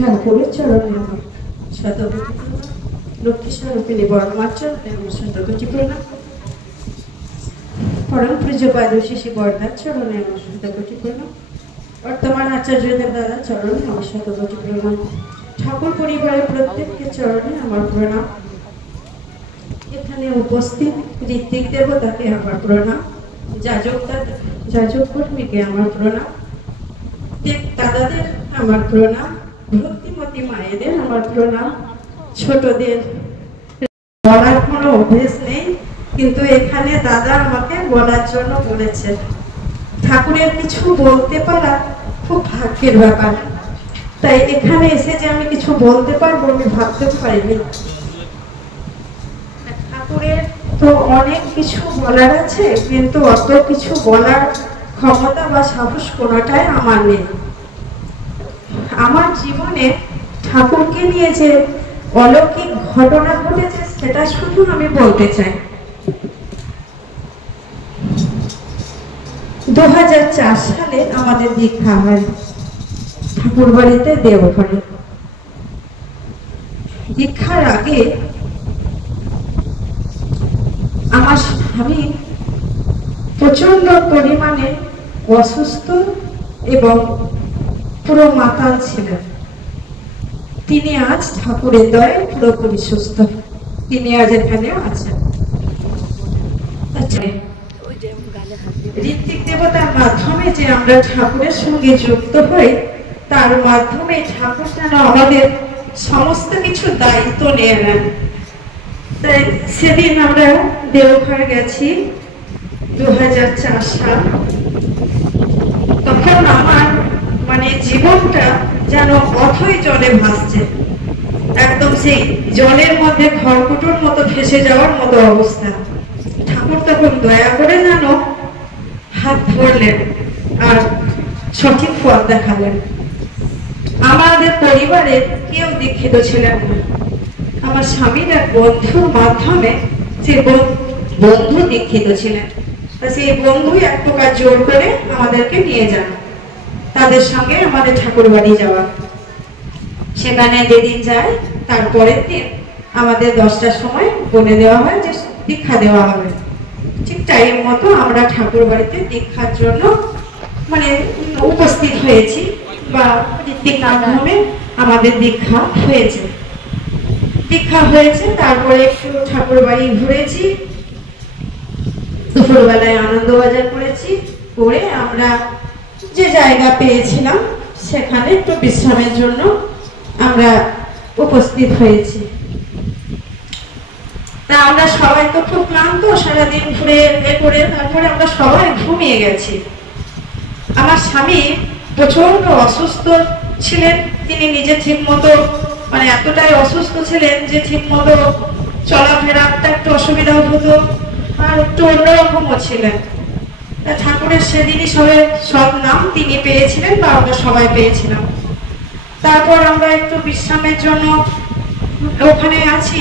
ঠাকুরের চরণে আমার শতকোটি প্রণাম। লক্ষ্মী স্বরূপিণী বড়মার চরণে আমার শতকোটি প্রণাম। পরম পূজ্যপাদ শিশি বর্ধার চরণে আমার শতকোটি প্রণাম। বর্তমান আচার্যদেব দাদা চরণে আমার শতকোটি প্রণাম। ঠাকুর পরিবারের প্রত্যেককে চরণে আমার প্রণাম। এখানে উপস্থিত ঋত্বিক দেবতাকে আমার প্রণাম। যাজক কর্মীকে আমার প্রণাম। দাদাদের আমার প্রণাম। ভক্তিমতী মায়েদের আমার প্রণাম। ছোটদের বলার কোনো অভ্যেস নেই, কিন্তু এখানে দাদা আমাকে বলার জন্য বলেছেন। ঠাকুরের কিছু বলতে পারা খুব ভাগ্যের ব্যাপার, তাই এখানে এসে যে আমি কিছু বলতে পারবো আমি ভাবতেও পারিনি। ঠাকুরের তো অনেক কিছু বলার আছে, কিন্তু অত কিছু বলার ক্ষমতা বা সাহস কোনোটাই আমার নেই। আমার জীবনে ঠাকুরকে নিয়ে যে অলৌকিক ঘটনা ঘটেছে সেটা শুধু আমি বলতে চাই। 2004 সালে আমাদের দীক্ষা হয় ঠাকুর বাড়িতে দেওঘরে। দীক্ষার আগে আমার স্বামী প্রচন্ড পরিমাণে অসুস্থ এবং পুরো মাতাল ছিলেন। তিনি আজ ঠাকুরের দয়ায় পুরোপুরি সুস্থ। তিনি আজ এখানেও আছেন। ঋত্বিক দেবতার মাধ্যমে যে আমরা ঠাকুরের সঙ্গে যুক্ত হই, তার মাধ্যমে ঠাকুর যেন আমাদের সমস্ত কিছু দায়িত্ব নিয়ে নেন। তাই সেদিন আমরা দেওঘর গেছি 2004 সাল। তখন আমার জীবনটা যেন অথই জলে ভাসছে, একদম সেই জলের মধ্যে খড়কুটোর মতো ভেসে যাওয়ার মতো অবস্থা। ঠাকুর তখন দয়া করে যেন হাত ধরলেন আর সঠিক পথ দেখালেন। আমাদের পরিবারে কেউ দীক্ষিত ছিলেন না। আমার স্বামীর এক বন্ধুর মাধ্যমে সে বন্ধু দীক্ষিত ছিলেন। সেই বন্ধুই এক প্রকার জোর করে আমাদেরকে নিয়ে যান, তাদের সঙ্গে আমাদের ঠাকুর বাড়ি যাওয়া। সেখানে যেদিন যায় তারপরের দিন আমাদের 10টার সময় বলে দেওয়া হয় যে দীক্ষা দেওয়া হবে। ঠিক টাইম মতো আমরা ঠাকুর বাড়িতে দীক্ষার জন্য উপস্থিত হয়েছি, বা ঋত্বিক মাধ্যমে আমাদের দীক্ষা হয়েছে। তারপরে একটু ঠাকুর বাড়ি ঘুরেছি, দুপুরবেলায় আনন্দবাজার করেছি। করে আমরা যে জায়গা পেয়েছিলাম সেখানে একটু বিশ্রামের জন্য আমরা উপস্থিত হয়েছি। তা আমরা সবাই তো খুব ক্লান্ত, সারাদিন ঘুরে করে তারপরে আমরা সবাই ঘুমিয়ে গেছি। আমার স্বামী প্রচন্ড অসুস্থ ছিলেন। তিনি নিজে ঠিক মতো এতটাই অসুস্থ ছিলেন যে ঠিক মতো চলাফেরাটা একটু অসুবিধা হতো, আর একটু অন্যরকমও ছিলেন। ঠাকুরের সেদিনই সব নাম তিনি পেয়েছিলেন, বা আমরা সবাই পেয়েছিলাম। তারপর আমরা একটু বিশ্রামের জন্য ওখানে আছি,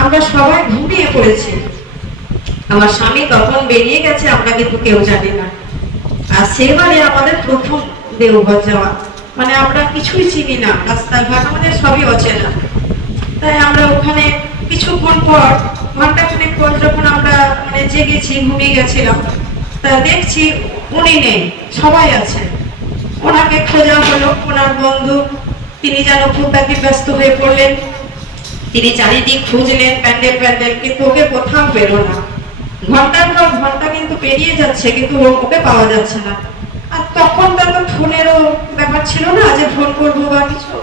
আমরা সবাই ঘুমিয়ে পড়েছি। আমার স্বামী কখন বেরিয়ে গেছে আমরা কিন্তু কেউ জানি না। আর সেবারে আমাদের প্রথম দেওঘর যাওয়া, আমরা কিছুই চিনি না, রাস্তাঘাট আমাদের সবই অচেনা। তাই আমরা ওখানে কিছুক্ষণ পর, ঘন্টাখানেক পর যখন আমরা জেগেছি, ঘুমিয়ে গেছিলাম, তা দেখছি উনি নেই, সবাই আছে। ওনাকে খোঁজা হলো, ওনার বন্ধু তিনি যেন খুব ব্যস্ত হয়ে পড়লেন। তিনি চারিদিক খুঁজলেন, প্যান্ডেল, কিন্তু ওকে কোথাও পেলো না। ঘন্টার পর ঘন্টা কিন্তু পেরিয়ে যাচ্ছে, কিন্তু ওকে পাওয়া যাচ্ছে না। আর তখন তো ফোনেরও ব্যাপার ছিল না যে ফোন করবো বা কিছু।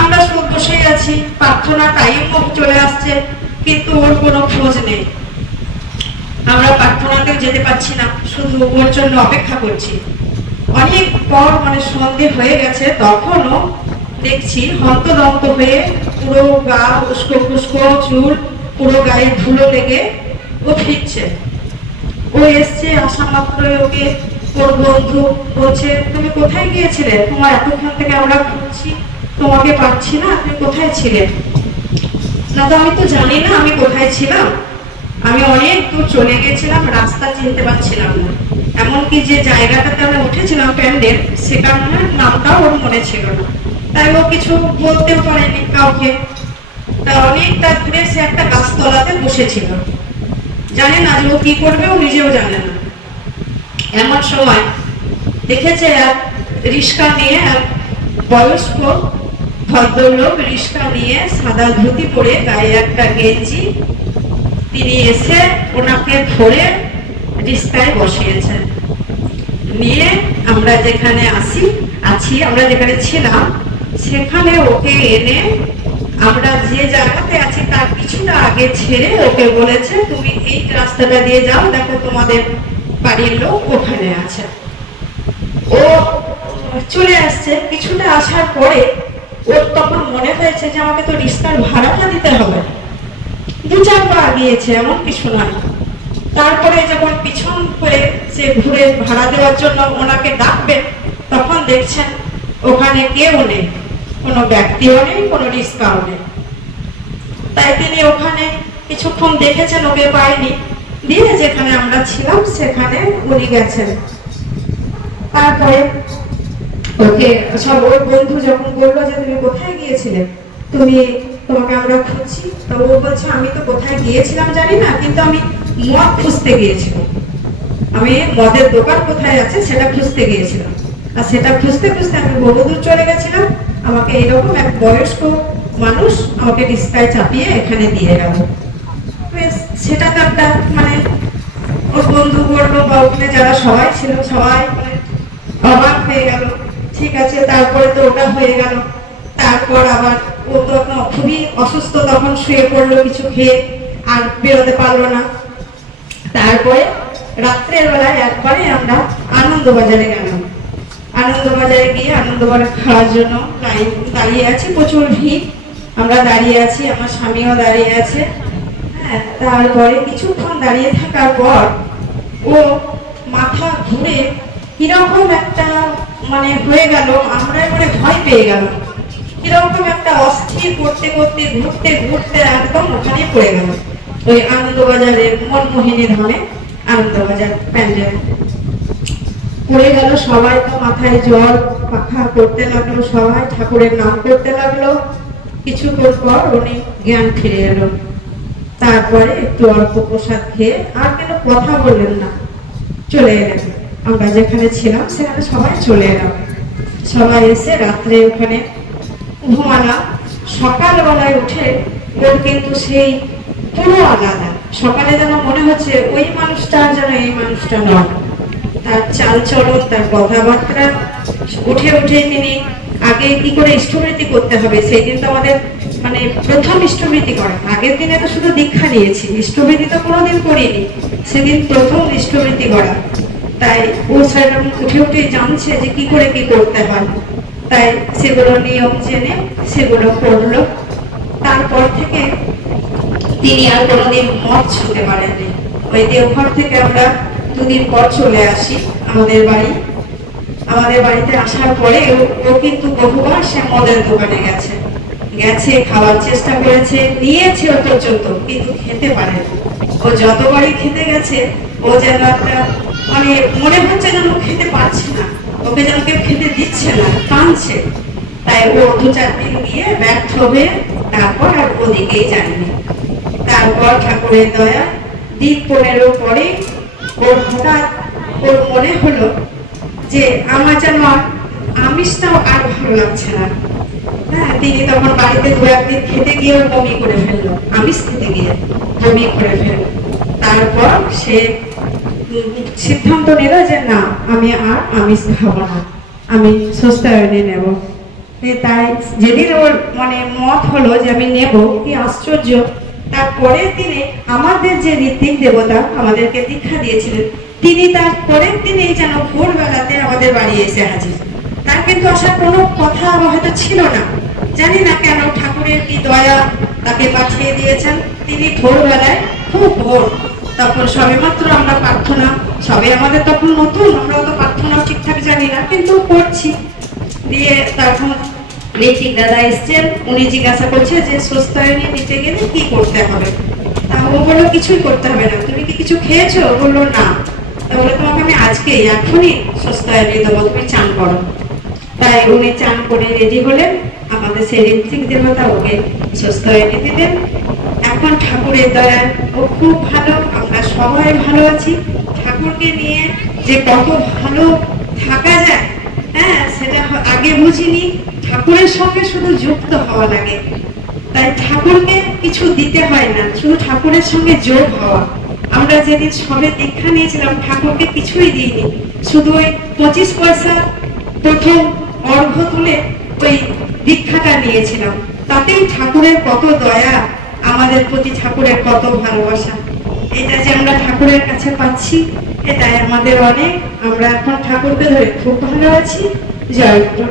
আমরা সব বসে আছি, প্রার্থনা টাইম চলে আসছে, কিন্তু ওর কোনো খোঁজ নেই। আমরা প্রার্থনাতেও যেতে পারছি না, শুধু ওর জন্য অপেক্ষা করছি। অনেক পর সন্ধে হয়ে গেছে, তখনও দেখছি হন্তদন্ত হয়ে পুরো গা উস্কো ফুস্কো, চুল পুরো গায়ে ধুলো লেগে ও ফিরছে। ও এসছে, আসা মাত্রই ওকে ওর বন্ধু বলছে, তুমি কোথায় গিয়েছিলে? তোমার এতক্ষণ থেকে আমরা খুঁজছি, তোমাকে পাচ্ছি না, তুমি কোথায় ছিলে? না তো আমি তো জানি না আমি কোথায় ছিলাম। আমি অনেক দূর চলে গেছিলাম, রাস্তা চিনতে পারছিলাম না। এমনকি যে জায়গাটাতে আমরা উঠেছিলাম প্যান্ডেল, সেটার নামটাও ওর মনে ছিল না। তাই ও কিছু বলতেও পারেনি কাউকে। তা অনেকটা দূরে সে একটা গাছতলাতে বসেছিল, জানে না যে ও কি করবে, ও নিজেও জানে না। এমন সময় দেখেছে এক রিস্কা নিয়ে এক বয়স্ক ভদ্রলোক রিস্কা নিয়ে সাদা ধুতি পরে গায়ে একটা গেঞ্জি, তিনি এসে ওনাকে ধরে রিস্কায় বসিয়েছেন। নিয়ে আমরা যেখানে আমরা যেখানে ছিলাম সেখানে ওকে এনে আমরা যে জায়গাতে আছি তার কিছুটা আগে ছেড়ে ওকে বলেছে, তুমি এই রাস্তাটা দিয়ে যাও, দেখো তোমাদের বাড়ির লোক ওখানে আছে। ও চলে আসছে। কিছুটা আসার পরে ওর তখন মনে হয়েছে যে আমাকে তো রিস্কার ভাড়াটা দিতে হবে। 2-4 পা গিয়েছে, এমন কিছু নয়। তারপরে যখন পিছন করে সে ঘুরে ভাড়া দেওয়ার জন্য ওনাকে ডাকবে, তখন দেখছেন ওখানে কেউ নেই, কোনো ব্যক্তিও নেই, কোনো রিস্কাও নেই। তাই তিনি ওখানে কিছুক্ষণ দেখেছেন, ওকে পায়নি, দিয়ে যেখানে আমরা ছিলাম সেখানে উনি গেছেন। তারপরে ওকে সব ওর বন্ধু যখন বললো যে তুমি কোথায় গিয়েছিলে, তোমাকে আমরা খুঁজছি, তো ও বলছে আমি তো কোথায় গিয়েছিলাম জানি না, কিন্তু আমি মদ খুঁজতে গিয়েছিলাম, আমি মদের দোকান কোথায় আছে সেটা খুঁজতে গিয়েছিলাম। আর সেটা খুঁজতে খুঁজতে আমি বহুদূর চলে গেছিলাম, আমাকে এরকম এক বয়স্ক মানুষ আমাকে রিস্কায় চাপিয়ে এখানে দিয়ে গেল। সেটা তো একটা মানে ওর বন্ধু বললো বা ওখানে যারা সবাই ছিল সবাই অবাক হয়ে গেল। ঠিক আছে, তারপরে তো ওটা হয়ে গেল। তারপর আবার ও তো খুবই অসুস্থ, তখন শুয়ে পড়লো কিছু খেয়ে, আর বেরোতে পারলো না। তারপরে রাত্রের বেলায় একবারে আমরা আনন্দবাজারে গেলাম। আনন্দবাজারে গিয়ে আনন্দবাজার খাওয়ার জন্য দাঁড়িয়ে আছি, প্রচুর ভিড়, আমরা দাঁড়িয়ে আছি, আমার স্বামীও দাঁড়িয়ে আছে। হ্যাঁ, তারপরে কিছুক্ষণ দাঁড়িয়ে থাকার পর ও মাথা ঘুরে কিরকম একটা মানে হয়ে গেল, আমরা এবারে ভয় পেয়ে গেল। কিরকম একটা অস্থির করতে করতে ঘুরতে ঘুরতে একদম ওখানে পড়ে গেল, ওই আনন্দবাজারের মনমোহিনী ধামে আনন্দবাজার প্যান্ডেল পড়ে গেল। সবাই তো মাথায় জল পাখা করতে লাগলো, সবাই ঠাকুরের নাম করতে লাগলো। কিছুক্ষণ পর উনি জ্ঞান ফিরে এলো। তারপরে একটু অল্প প্রসাদ খেয়ে আর কেন কথা বললেন না, চলে এলেন। আমরা যেখানে ছিলাম সেখানে সবাই চলে এলাম। সবাই এসে রাত্রে ওখানে ঘুমালাম। সকালবেলায় উঠে ওর কিন্তু সেই পুরো আলাদা। সকালে যেন মনে হচ্ছে ওই মানুষটা যেন এই মানুষটা নয়। তার চালচলন, তার কথাবার্তা, উঠে উঠে তিনি আগে কি করে ইষ্টবৃত্তি করতে হবে, সেই দিন তো আমাদের মানে প্রথম ইষ্টবৃত্তি করা। আগের দিনে তো শুধু দীক্ষা নিয়েছি, ইষ্টবৃত্তি তো কোনোদিন করিনি, সেদিন প্রথম ইষ্টবৃত্তি করা। তাই ও সেরকম উঠে উঠে জানছে যে কি করে কি করতে হয়। তাই সেগুলো নিয়ম জেনে সেগুলো করলো। তারপর থেকে তিনি আর কোনোদিন মদ ছুঁতে পারেননি। ওই দেওঘর থেকে আমরা 2 দিন পর চলে আসি আমাদের বাড়ি। আমাদের বাড়িতে আসার পরে ও কিন্তু বহুবার সে মদের দোকানে গেছে, খাওয়ার চেষ্টা করেছে, নিয়েছে ও পর্যন্ত, কিন্তু খেতে পারেনি। ও যতবারই খেতে গেছে ও যেন একটা মানে মনে হচ্ছে যেন খেতে পারছে না, ওকে যেন কেউ খেতে দিচ্ছে না, কাঁদছে। তাই ও 2-4 দিন গিয়ে ব্যর্থ হয়ে তারপর আর ওদিকেই যায়নি। তারপর ঠাকুরের দয়া দিন 15 পরে ওর হঠাৎ ওর মনে হলো যে আমার যেন আমিষটাও আর ভালো লাগছে না। হ্যাঁ, তিনি তখন বাড়িতে 2-1 দিন খেতে গিয়ে বমি করে ফেললো, আমিষ খেতে গিয়ে বমি করে ফেললো। তারপর সে সিদ্ধান্ত নিল যে না, আমি আর আমিষ খাবো না, আমি সস্তায়নে নেব। তাই যেদিন ওর মানে মত হলো যে আমি নেব, কি আশ্চর্য, তারপরের দিনে আমাদের যে ঋত্বিক দেবতা আমাদেরকে দীক্ষা দিয়েছিলেন, তিনি তার পরের দিনেই যেন ভোরবেলাতে আমাদের বাড়ি এসে হাজির। তার কিন্তু আসার কোনো কথা হয়তো ছিল না, জানি না কেন ঠাকুরের কি দয়া তাকে পাঠিয়ে দিয়েছেন। তিনি ভোরবেলায় খুব ভোর, তখন সবে মাত্র আমরা প্রার্থনা, সবে আমাদের তখন নতুন, আমরা তো প্রার্থনা ঠিকঠাক জানি না, কিন্তু করছি। দিয়ে তখন ঋত্বিক দাদা এসছেন, উনি জিজ্ঞাসা করছে যে সস্তায়নে নিতে গেলে কি করতে হবে। তা ও বললো কিছুই করতে হবে না, তুমি কি কিছু খেয়েছো? বললো না। তাহলে তোমাকে আমি আজকে এখনই সস্তায়নে দেবো, তুমি চান করো। তাই উনি চান করে রেডি হলেন, আমাদের সেই ঋত্বিক দেবতা ওকে সুস্থ এনে দিলেন। এখন ঠাকুরের দয়া ও খুব ভালো, আমরা সবাই ভালো আছি। ঠাকুরকে নিয়ে যে কত ভালো থাকা যায়, হ্যাঁ, সেটা আগে বুঝিনি। ঠাকুরের সঙ্গে শুধু যুক্ত হওয়া লাগে, তাই ঠাকুরকে কিছু দিতে হয় না, শুধু ঠাকুরের সঙ্গে যোগ হওয়া। আমরা যেদিন সবে দীক্ষা নিয়েছিলাম ঠাকুরকে কিছুই দিইনি, শুধু ওই 25 পয়সা প্রথম অর্ঘ্য তুলে ওই দীক্ষাটা নিয়েছিলাম। তাতেই ঠাকুরের কত দয়া, আমাদের প্রতি ঠাকুরের কত ভালোবাসা, এটা যে আমরা ঠাকুরের কাছে পাচ্ছি এটাই আমাদের অনেক। আমরা এখন ঠাকুরকে ধরে খুব ভালো আছি। জয় গুরু।